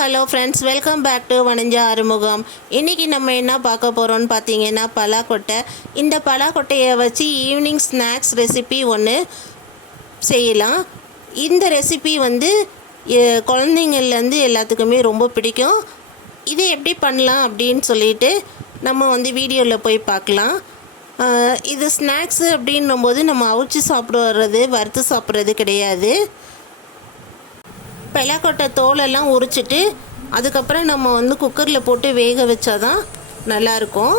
Hello friends, welcome back to வணிஞ்ச ஆறுமுகம். இன்றைக்கி நம்ம என்ன பார்க்க போகிறோம்னு பார்த்தீங்கன்னா பலாக்கொட்டை. இந்த பலாக்கொட்டையை வச்சு ஈவினிங் ஸ்நாக்ஸ் ரெசிபி ஒன்று செய்யலாம். இந்த ரெசிபி வந்து குழந்தைங்கள்லேருந்து எல்லாத்துக்குமே ரொம்ப பிடிக்கும். இது எப்படி பண்ணலாம் அப்படின்னு சொல்லிட்டு நம்ம வந்து வீடியோவில் போய் பார்க்கலாம். இது ஸ்நாக்ஸு அப்படின்னும்போது நம்ம அவிச்சு சாப்பிடுறது, வறுத்து சாப்பிட்றது கிடையாது. பலாக்கொட்டை தோலெல்லாம் உரிச்சிட்டு அதுக்கப்புறம் நம்ம வந்து குக்கரில் போட்டு வேக வச்சா தான் நல்லாயிருக்கும்.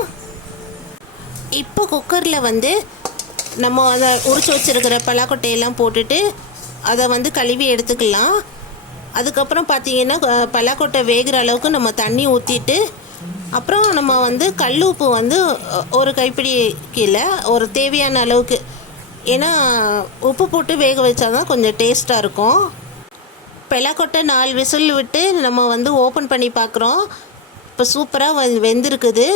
இப்போ குக்கரில் வந்து நம்ம அதை உரிச்சு வச்சுருக்கிற பலாக்கொட்டையெல்லாம் போட்டுட்டு அதை வந்து கழுவி எடுத்துக்கலாம். அதுக்கப்புறம் பார்த்திங்கன்னா பலாக்கொட்டை வேகிற அளவுக்கு நம்ம தண்ணி ஊற்றிட்டு அப்புறம் நம்ம வந்து கல் உப்பு வந்து ஒரு கைப்பிடி கீழே ஒரு தேவையான அளவுக்கு, ஏன்னா உப்பு போட்டு வேக வச்சா தான் கொஞ்சம் டேஸ்ட்டாக இருக்கும். பலாக்கொட்டை 4 விசில் விட்டு நம்ம வந்து ஓப்பன் பண்ணி பார்க்குறோம். இப்போ சூப்பராக வெந்திருக்குது.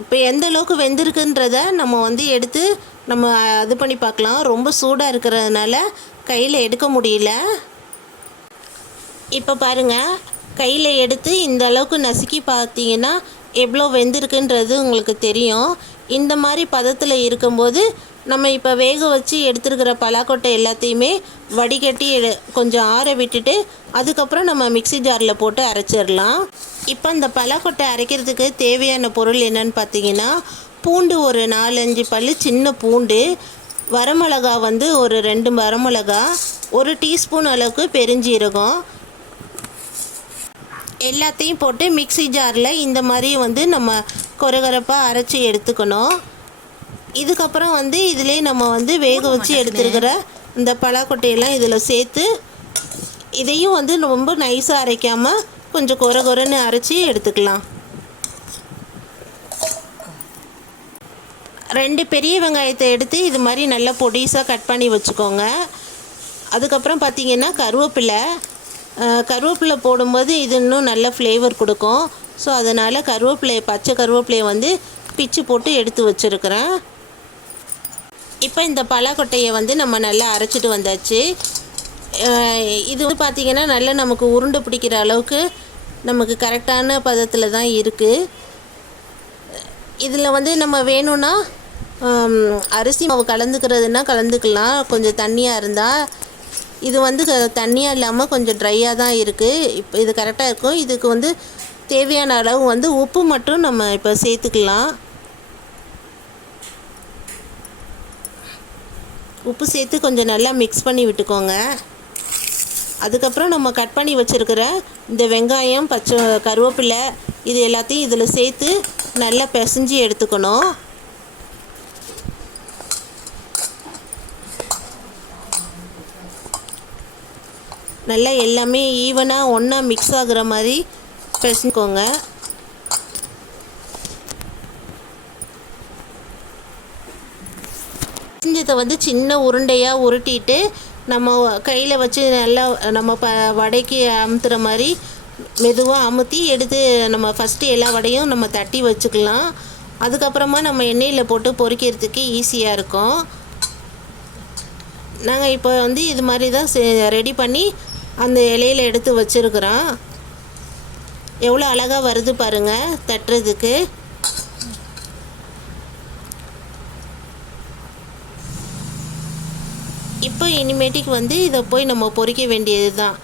இப்போ எந்த அளவுக்கு வெந்திருக்குன்றத நம்ம வந்து எடுத்து நம்ம இது பண்ணி பார்க்கலாம். ரொம்ப சூடாக இருக்கிறதுனால கையில் எடுக்க முடியல. இப்போ பாருங்கள், கையில் எடுத்து இந்த அளவுக்கு நசுக்கி பார்த்தீங்கன்னா எவ்வளோ வெந்திருக்குன்றது உங்களுக்கு தெரியும். இந்த மாதிரி பதத்தில் இருக்கும்போது நம்ம இப்போ வேக வச்சு எடுத்துருக்கிற பலாக்கொட்டை எல்லாத்தையுமே வடிகட்டி கொஞ்சம் ஆற விட்டுட்டு அதுக்கப்புறம் நம்ம மிக்ஸி ஜாரில் போட்டு அரைச்சிடலாம். இப்போ இந்த பலாக்கொட்டை அரைக்கிறதுக்கு தேவையான பொருள் என்னன்னு பார்த்தீங்கன்னா, பூண்டு ஒரு 4-5 பல் சின்ன பூண்டு, வரமிளகா வந்து ஒரு 2 வரமிளகா, 1 டீஸ்பூன் அளவுக்கு பெருஞ்சீரகம், எல்லாத்தையும் போட்டு மிக்ஸி ஜாரில் இந்த மாதிரி வந்து நம்ம கொரகொரப்பாக அரைச்சி எடுத்துக்கணும். இதுக்கப்புறம் வந்து இதிலே நம்ம வந்து வேக வச்சு எடுத்துருக்கிற இந்த பலாக்கொட்டையெல்லாம் இதில் சேர்த்து இதையும் வந்து ரொம்ப நைஸாக அரைக்காமல் கொஞ்சம் கொரகொரன்னு அரைச்சி எடுத்துக்கலாம். 2 பெரிய வெங்காயத்தை எடுத்து இது மாதிரி நல்லா பொடிசாக கட் பண்ணி வச்சுக்கோங்க. அதுக்கப்புறம் பார்த்திங்கன்னா கருவேப்பிலை போடும்போது இது இன்னும் நல்ல ஃப்ளேவர் கொடுக்கும். ஸோ அதனால் பச்சை கருவேப்பிலையை வந்து பிச்சு போட்டு எடுத்து வச்சுருக்கிறேன். இப்போ இந்த பலாக்கொட்டையை வந்து நம்ம நல்லா அரைச்சிட்டு வந்தாச்சு. இது வந்து பார்த்திங்கன்னா நல்லா நமக்கு உருண்டை பிடிக்கிற அளவுக்கு நமக்கு கரெக்டான பதத்தில் தான் இருக்குது. இதில் வந்து நம்ம வேணும்னா அரிசி மாவு கலந்துக்கிறதுனா கலந்துக்கலாம், கொஞ்சம் தண்ணியாக இருந்தால். இது வந்து தண்ணியாக இல்லாமல் கொஞ்சம் ட்ரையாக தான் இருக்குது. இப்போ இது கரெக்டாக இருக்கும். இதுக்கு வந்து தேவையான அளவு வந்து உப்பு மட்டும் நம்ம இப்போ சேர்த்துக்கலாம். உப்பு சேர்த்து கொஞ்சம் நல்லா மிக்ஸ் பண்ணி விட்டுக்கோங்க. அதுக்கப்புறம் நம்ம கட் பண்ணி வச்சுருக்கிற இந்த வெங்காயம், பச்சை கருவேப்பிலை இது எல்லாத்தையும் இதில் சேர்த்து நல்லா பிசைஞ்சு எடுத்துக்கணும். நல்லா எல்லாமே ஈவனாக ஒன்றா மிக்ஸ் ஆகுற மாதிரி பிசைஞ்சுக்கோங்க. பிசைஞ்சதை வந்து சின்ன உருண்டையாக உருட்டிட்டு நம்ம கையில் வச்சு நல்லா நம்ம வடைக்கு அமுத்துற மாதிரி மெதுவாக அமுத்தி எடுத்து நம்ம ஃபஸ்ட்டு எல்லா வடையும் நம்ம தட்டி வச்சுக்கலாம். அதுக்கப்புறமா நம்ம எண்ணெயில் போட்டு பொரிக்கிறதுக்கு ஈஸியாக இருக்கும். நாங்கள் இப்போ வந்து இது மாதிரி தான் ரெடி பண்ணி அந்த இலையில் எடுத்து வச்சுருக்குறோம். எவ்வளோ அழகாக வருது பாருங்கள் தட்டுறதுக்கு. இப்போ இனிமேட்டுக்கு வந்து இதை போய் நம்ம பொரிக்க வேண்டியது தான்.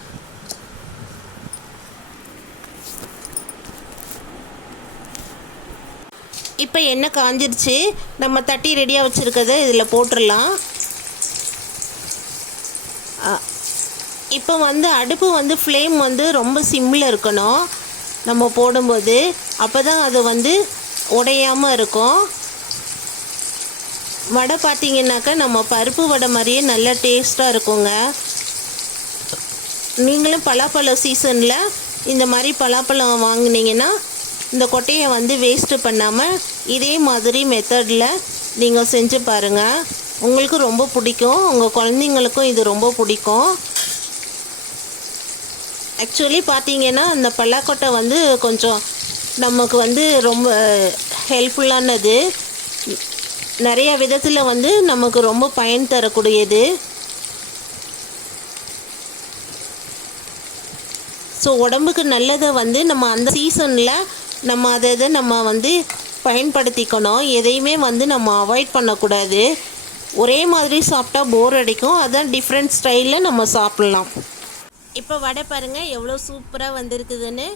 இப்போ எண்ணெய் காஞ்சிருச்சு. நம்ம தட்டி ரெடியாக வச்சுருக்கதை இதில் போட்டுடலாம். இப்போ வந்து அடுப்பு வந்து ஃப்ளேம் வந்து ரொம்ப சிம்மில் இருக்கணும் நம்ம போடும்போது. அப்போ தான் அது வந்து உடையாமல் இருக்கும். வடை பார்த்திங்கனாக்கா நம்ம பருப்பு வடை மாதிரியே நல்லா டேஸ்ட்டாக இருக்குங்க. நீங்களும் பலாப்பழம் சீசனில் இந்த மாதிரி பலாப்பழம் வாங்கினீங்கன்னா இந்த கொட்டையை வந்து வேஸ்ட்டு பண்ணாமல் இதே மாதிரி மெத்தடில் நீங்கள் செஞ்சு பாருங்கள். உங்களுக்கு ரொம்ப பிடிக்கும், உங்கள் குழந்தைங்களுக்கும் இது ரொம்ப பிடிக்கும். ஆக்சுவலி பார்த்திங்கன்னா அந்த பலாக்கொட்டை வந்து கொஞ்சம் நமக்கு வந்து ரொம்ப ஹெல்ப்ஃபுல்லானது. நிறைய விதத்தில் வந்து நமக்கு ரொம்ப பயன் தரக்கூடியது. ஸோ உடம்புக்கு நல்லதை வந்து நம்ம அந்த சீசனில் நம்ம அதை நம்ம வந்து பயன்படுத்திக்கணும். எதையுமே வந்து நம்ம அவாய்ட் பண்ணக்கூடாது. ஒரே மாதிரி சாப்பிட்டா போர் அடிக்கும். அதான் டிஃப்ரெண்ட் ஸ்டைலில் நம்ம சாப்பிட்லாம். இப்போ வடை பாருங்கள் எவ்வளோ சூப்பராக வந்திருக்குதுன்னு.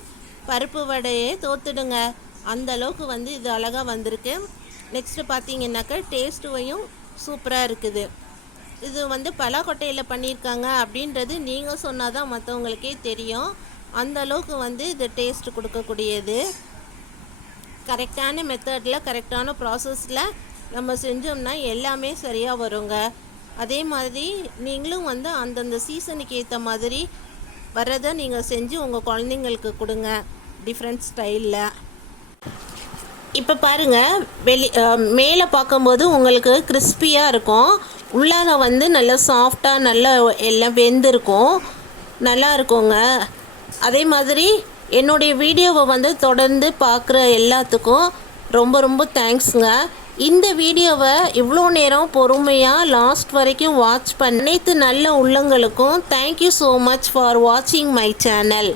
பருப்பு வடையே தோத்துடுங்க, அந்த அளவுக்கு வந்து இது அழகாக வந்திருக்கு. நெக்ஸ்ட்டு பார்த்தீங்கன்னாக்கா டேஸ்ட்டுவையும் சூப்பராக இருக்குது. இது வந்து பலாக்கொட்டையில் பண்ணியிருக்காங்க அப்படின்றது நீங்கள் சொன்னால் தான் மற்றவங்களுக்கே தெரியும். அந்த அளவுக்கு வந்து இது டேஸ்ட் கொடுக்கக்கூடியது. கரெக்டான மெத்தடில் கரெக்டான ப்ராசஸில் நம்ம செஞ்சோம்னா எல்லாமே சரியாக வருங்க. அதே மாதிரி நீங்களும் வந்து அந்தந்த சீசனுக்கு ஏற்ற மாதிரி வர்றதை நீங்கள் செஞ்சு உங்கள் குழந்தைங்களுக்கு கொடுங்க டிஃப்ரெண்ட் ஸ்டைலில். இப்போ பாருங்கள், மேலே பார்க்கும்போது உங்களுக்கு கிறிஸ்பியாக இருக்கும், உள்ளார வந்து நல்லா சாஃப்டாக நல்லா எல்லாம் வெந்திருக்கும், நல்லா இருக்குங்க. அதே மாதிரி என்னுடைய வீடியோவை வந்து தொடர்ந்து பார்க்குற எல்லாத்துக்கும் ரொம்ப ரொம்ப தேங்க்ஸுங்க. இந்த வீடியோவை இவ்வளோ நேரம் பொறுமையாக லாஸ்ட் வரைக்கும் வாட்ச் பண்ண அனைத்து நல்ல உள்ளங்களுக்கும் தேங்க்யூ ஸோ மச் ஃபார் வாட்சிங் மை சேனல்.